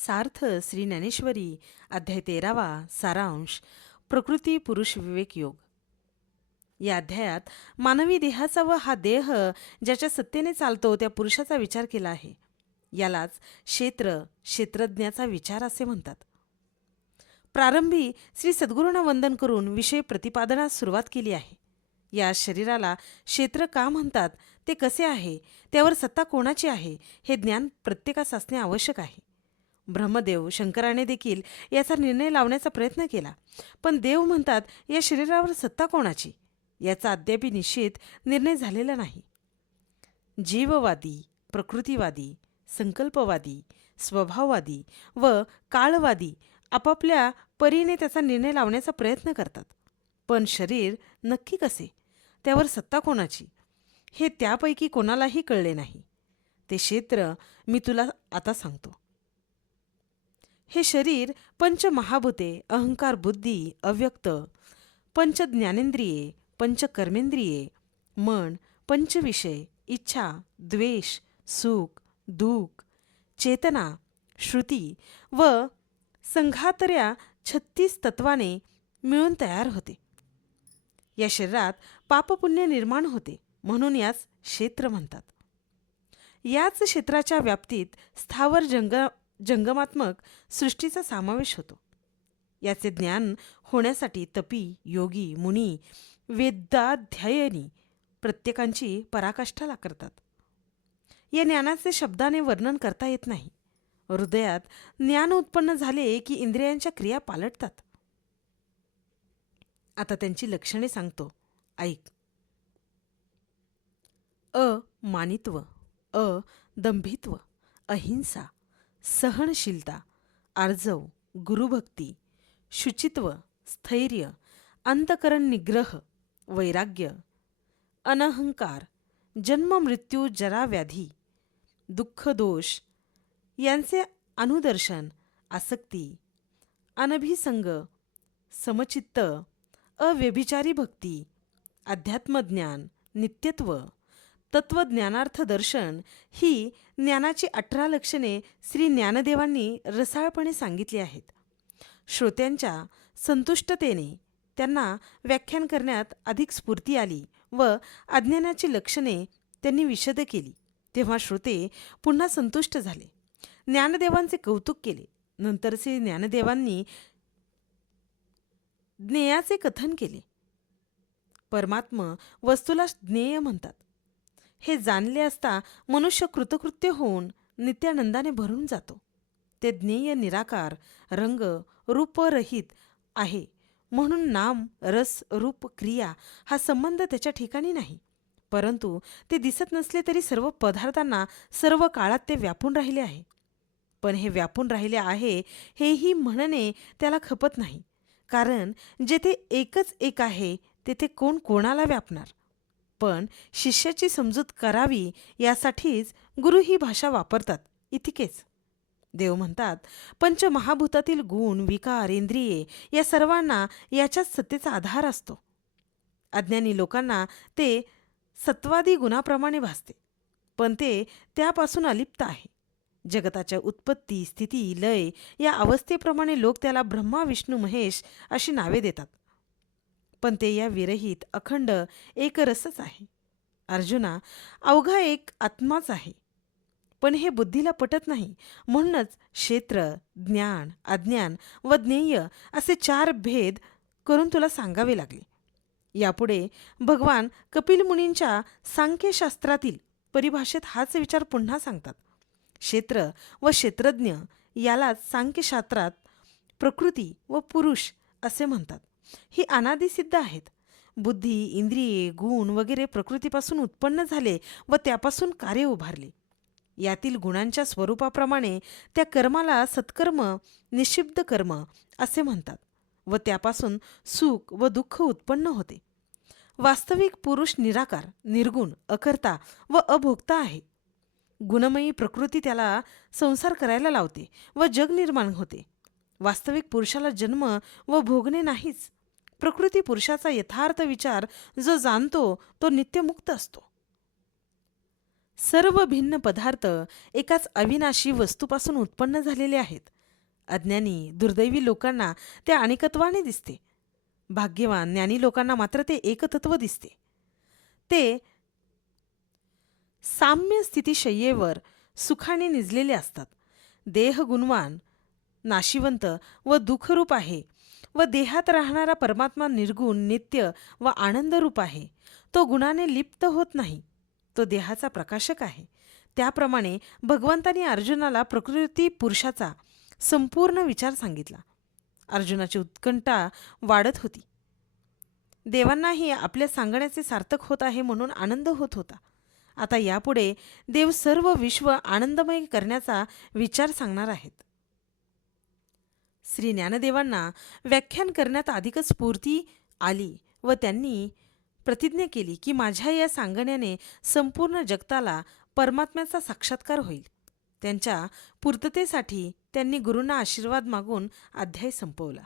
सार्थ श्री ज्ञानेश्वरी अध्याय 13वा सारांश प्रकृती पुरुष विवेक योग. या अध्यायात मानवी देहाचा व हा देह ज्याच्या सत्तेने चालतो त्या पुरुषाचा विचार केला आहे. यालाच क्षेत्रज्ञाचा विचार असे म्हणतात. प्रारंभी श्री सद्गुरूंना वंदन करून विषय प्रतिपादनास सुरुवात केली आहे. या शरीराला क्षेत्र का म्हणतात, ते कसे आहे, त्यावर सत्ता कोणाची आहे, हे ज्ञान प्रत्येकास असणे आवश्यक आहे. ब्रह्मदेव शंकराने देखील याचा निर्णय लावण्याचा प्रयत्न केला, पण देव म्हणतात या शरीरावर सत्ता कोणाची याचा अद्याप निश्चित निर्णय झालेला नाही. जीववादी, प्रकृतीवादी, संकल्पवादी, स्वभाववादी व काळवादी आपापल्या परीने त्याचा निर्णय लावण्याचा प्रयत्न करतात. पण शरीर नक्की कसे, त्यावर सत्ता कोणाची, हे त्यापैकी कोणालाही कळले नाही. ते क्षेत्र मी तुला आता सांगतो. हे शरीर पंचमहाभूते, अहंकार, बुद्धी, अव्यक्त, पंच ज्ञानेंद्रिये, पंचकर्मेंद्रिये, मन, पंचविषय, इच्छा, द्वेष, सुख, दुःख, चेतना, श्रुती व संघातऱ्या 36 तत्वाने मिळून तयार होते. या शरीरात पापपुण्य निर्माण होते, म्हणून यास क्षेत्र म्हणतात. याच क्षेत्राच्या व्याप्तीत स्थावर जंगमात्मक सृष्टीचा समावेश होतो. याचे ज्ञान होण्यासाठी तपी, योगी, मुनी, वेदाध्ययनी प्रत्येकांची पराकाष्ठा करतात. या ज्ञानाचे शब्दाने वर्णन करता येत नाही. हृदयात ज्ञान उत्पन्न झाले की इंद्रियांच्या क्रिया पालटतात. आता त्यांची लक्षणे सांगतो, ऐक. अमानित्व, अदंभित्व, अहिंसा, सहनशीलता, आर्जव, गुरुभक्ती, शुचित्व, स्थैर्य, अंतकरण निग्रह, वैराग्य, अनहंकार, जन्म मृत्यू जरा व्याधी, दुःख दोष यांचे अनुदर्शन, आसक्ती, अनभिसंग, समचित्त, अव्यभिचारी भक्ती, अध्यात्मज्ञान, नित्यत्व, तत्वज्ञानार्थ दर्शन ही ज्ञानाची 18 लक्षणे श्री ज्ञानदेवांनी रसाळपणे सांगितली आहेत. श्रोत्यांच्या संतुष्टतेने त्यांना व्याख्यान करण्यात अधिक स्फूर्ती आली व अज्ञानाची लक्षणे त्यांनी विशद केली. तेव्हा श्रोते पुन्हा संतुष्ट झाले, ज्ञानदेवांचे कौतुक केले. नंतर श्री ज्ञानदेवांनी ज्ञेयाचे कथन केले. परमात्मा वस्तूला ज्ञेय म्हणतात. हे जाणले असता मनुष्य कृतकृत्य होऊन नित्यानंदाने भरून जातो. ते ज्ञेय निराकार, रंग रूपरहित आहे, म्हणून नाम, रस, रूप, क्रिया हा संबंध त्याच्या ठिकाणी नाही. परंतु ते दिसत नसले तरी सर्व पदार्थांना सर्व काळात ते व्यापून राहिले आहे. पण हे व्यापून राहिले आहे हेही म्हणणे त्याला खपत नाही, कारण जेथे एकच एक आहे तेथे कोण कोणाला व्यापणार. पण शिष्याची समजूत करावी यासाठीच गुरु ही भाषा वापरतात, इतकेच. देव म्हणतात, पंचमहाभूतातील गुण, विकार, इंद्रिये या सर्वांना याच्याच सत्तेचा आधार असतो. अज्ञानी लोकांना ते सत्वादी गुणाप्रमाणे भासते, पण ते त्यापासून अलिप्त आहे. जगताच्या उत्पत्ती, स्थिती, लय या अवस्थेप्रमाणे लोक त्याला ब्रह्मा, विष्णू, महेश अशी नावे देतात, पण ते या विरहित अखंड एकरसच आहे. अर्जुना, अवघा एक आत्माच आहे, पण हे बुद्धीला पटत नाही. म्हणूनच क्षेत्र, ज्ञान, अज्ञान व ज्ञेय असे 4 भेद करून तुला सांगावे लागले. यापुढे भगवान कपिल मुनींच्या सांख्यशास्त्रातील परिभाषेत हाच विचार पुन्हा सांगतात. क्षेत्र व क्षेत्रज्ञ यालाच सांख्यशास्त्रात प्रकृती व पुरुष असे म्हणतात. ही अनादिसिद्ध आहेत. बुद्धी, इंद्रिये, गुण वगैरे प्रकृतीपासून उत्पन्न झाले व त्यापासून कार्य उभारले. यातील गुणांच्या स्वरूपाप्रमाणे त्या कर्माला सत्कर्म, निषिद्ध कर्म असे म्हणतात व त्यापासून सुख व दुःख उत्पन्न होते. वास्तविक पुरुष निराकार, निर्गुण, अकर्ता व अभोक्ता आहे. गुणमयी प्रकृती त्याला संसार करायला लावते व जग निर्माण होते. वास्तविक पुरुषाला जन्म व भोगणे नाहीच. प्रकृती पुरुषाचा यथार्थ विचार जो जाणतो तो नित्यमुक्त असतो. सर्व भिन्न पदार्थ एकाच अविनाशी वस्तूपासून उत्पन्न झालेले आहेत. अज्ञानी दुर्दैवी लोकांना ते अनेकत्वाने दिसते. भाग्यवान ज्ञानी लोकांना मात्र ते एकतत्व दिसते. ते साम्य स्थितिशय्येवर सुखाने निजलेले असतात. देह गुणवान, नाशिवंत व दुःखरूप आहे व देहात राहणारा परमात्मा निर्गुण, नित्य व आनंदरूप आहे. तो गुणाने लिप्त होत नाही. तो देहाचा प्रकाशक आहे. त्याप्रमाणे भगवंतांनी अर्जुनाला प्रकृती पुरुषाचा संपूर्ण विचार सांगितला. अर्जुनाची उत्कंठा वाढत होती. देवांनाही आपल्या सांगण्याचे सार्थक होत आहे म्हणून आनंद होत होता. आता यापुढे देव सर्व विश्व आनंदमय करण्याचा विचार सांगणार आहेत. श्री ज्ञानदेवांना व्याख्यान करण्यात अधिकच स्फूर्ती आली व त्यांनी प्रतिज्ञा केली की माझ्या या सांगण्याने संपूर्ण जगताला परमात्म्याचा साक्षात्कार होईल. त्यांच्या पूर्ततेसाठी त्यांनी गुरूंना आशीर्वाद मागून अध्याय संपवला.